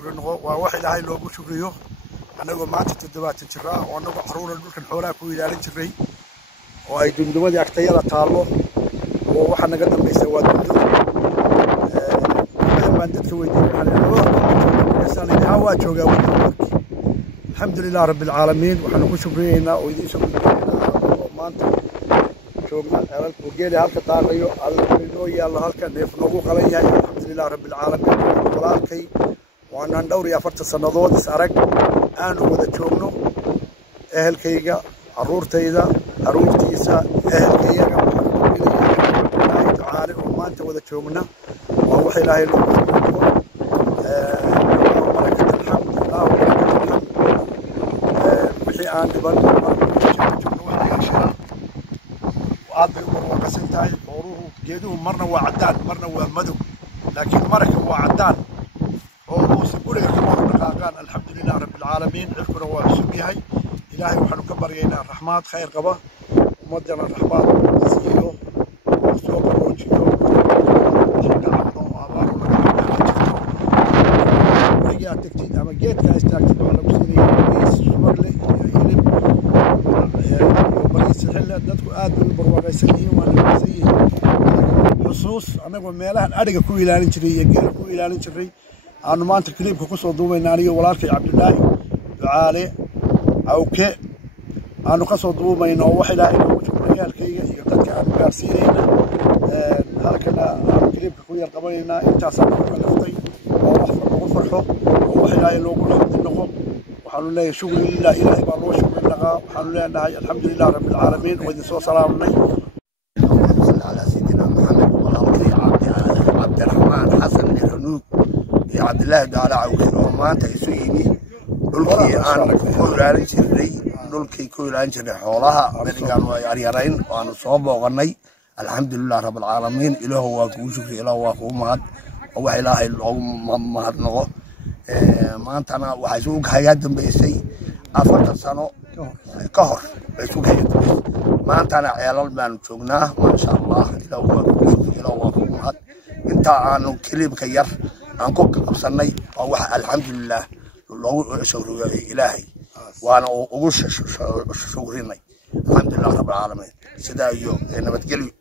shukri noqo waa wax ilaahay loogu shukriyo anagoo maanta 70 jir ah oo anagu caruur dhulkan xoolaha ku ilaalin jiray oo ay dundumadii agtayada taalo oo waxa naga dambeysay waa dundu baan dadka weydiinay waa joogaa alxamdulilah rabbil caalamiin waxaan ku shukriyeynaa oo idin shukriyeynaa oo maanta joogna geeli halka daaqayo alnoo yaallo halka neef noogu qalan yahay alxamdulilah rabbil caalamiin walaalkay waanaan dhowr iyo 40 sannadood is arag aanu wada joogno ehelkayga caruurtayda caruurtiisa ehelkayga ilaahay tacaala oo maanta wada joogna waa wax ilaahay loo wixii aan dhiban aad bay ugu waqasan tahay booruhu geeduhu marna waa cadaan marna waa madow laakiin marka waa cadaan oo uusan guriga kama dhaqaaqaan alxamdulilah rabbil caalamiin cirkuna waa cusub yahay ilaahay waxaanu ka baryaynaa raxmaad khayr qaba ummadana raxmaad siiyo soo qaboojiyo تكتيد أما جيت كاستاكتيد على مسيري بيس شمرلي يلب بيس الحلة ندكو آدم البرواقي سيء وأنا سيء خصوص أنا أقول ميلان أرجع كوي لان شري يجيل كوي لان شري أنا ما أنت كليب كقصة دوما ناري ولارك عبد الله دعالي أو ك أنا قصة دوما إنه واحد لا إنه وجه رجال كي يقدر كأن كارسينا هكذا كليب كوي القبلنا أنت صار كلفتي وفرحه وحنا يلوقون الحمد لله وحنا لا شكر لله إلهي بالله شكر لله وحنا لا الحمد لله رب العالمين وإذا سوى سلام اللهم صل على سيدنا محمد عبد الرحمن حسن الحنوك يا عبد الله تعالى عوكل وما أنت يسويني دولكي أنا كويلان شري دولكي كويلان شري حولها أمريكان وياريرين وأنا صوب وغني الحمد لله رب العالمين إله واكو شكر إله واكو مهد وح إلهي مهد نغو ما أنت أنا وحسوق حياة دمبيسي 4 سنة كهر حسوق حياة ما أنت أنا عيال البان شوقناه ما شاء الله إله واكو شكر إله واكو مهد أنت أنا كليب كير أنكو أبصرني وح الحمد لله لو شكر إلهي وأنا أقول شكريني الحمد لله رب العالمين سدا يوم أنا بتقلي